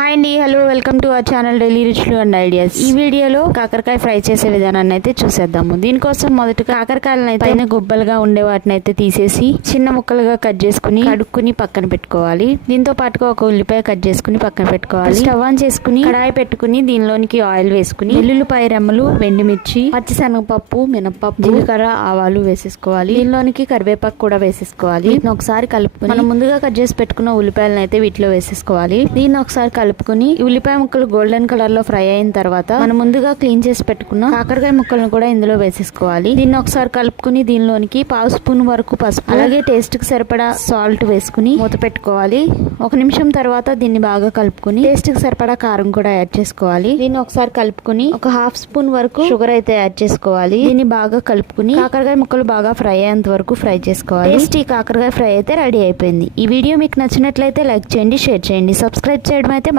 Hi అండి, hello, welcome to our channel daily రుచులు and ideas. ఈ వీడియోలో కాకరకాయ ఫ్రై చేసే విధానాన్ని అయితే చూసేద్దాము. దీనికోసం మొదటగా కాకరకాయలను అయితే పైన గుబ్బలుగా ఉండే వాటిని అయితే తీసేసి చిన్న ముక్కలుగా కట్ చేసుకుని కడుక్కుని పక్కన పెట్టుకోవాలి. దీంతో పాటుగా ఒక ఉల్లిపాయ కట్ చేసుకుని పక్కన పెట్టుకోవాలి. స్టవ్ ఆన్ చేసుకుని కడాయి పెట్టుకుని దీనిలోనికి ఆయిల్ వేసుకుని వెల్లుల్లిపాయ రెమ్మలు, ఎండుమిర్చి, పచ్చిశనగపప్పు, మినపప్పు, జీలకర్ర, ఆవాలు వేసేసుకోవాలి. దీనిలోనికి కరివేపాకు కూడా వేసేసుకోవాలి. వీటిని ఒకసారి కలుపుకొని మనం ముందుగా కట్ చేసి పెట్టుకున్న ఉల్లిపాయలను అయితే వీటిలో వేసేసుకోవాలి. దీన్ని ఒకసారి కలుపుకుని ఉల్లిపాయ ముక్కలు గోల్డెన్ కలర్ లో ఫ్రై అయిన తర్వాత మనం ముందుగా క్లీన్ చేసి పెట్టుకున్న కాకరకాయ ముక్కలను కూడా ఇందులో వేసేసుకోవాలి. దీన్ని ఒకసారి కలుపుకుని దీనిలోనికి 1/2 స్పూన్ వరకు పసుపు, అలాగే టేస్ట్ కి సరిపడా సాల్ట్ వేసుకుని మూత పెట్టుకోవాలి. 1 నిమిషం తర్వాత దీన్ని బాగా కలుపుకుని టేస్ట్ కి సరిపడా కారం కూడా యాడ్ చేసుకోవాలి. దీన్ని ఒకసారి కలుపుకుని ఒక 1/2 స్పూన్ వరకు షుగర్ అయితే యాడ్ చేసుకోవాలి. దీన్ని బాగా కలుపుకుని కాకరకాయ ముక్కలు బాగా ఫ్రై అయ్యేంత వరకు ఫ్రై చేసుకోవాలి. టేస్టీ కాకరకాయ ఫ్రై అయితే రెడీ అయిపోయింది. ఈ వీడియో మీకు నచ్చినట్లయితే లైక్ చేయండి, షేర్ చేయండి, సబ్స్క్రైబ్ చేయడం అయితే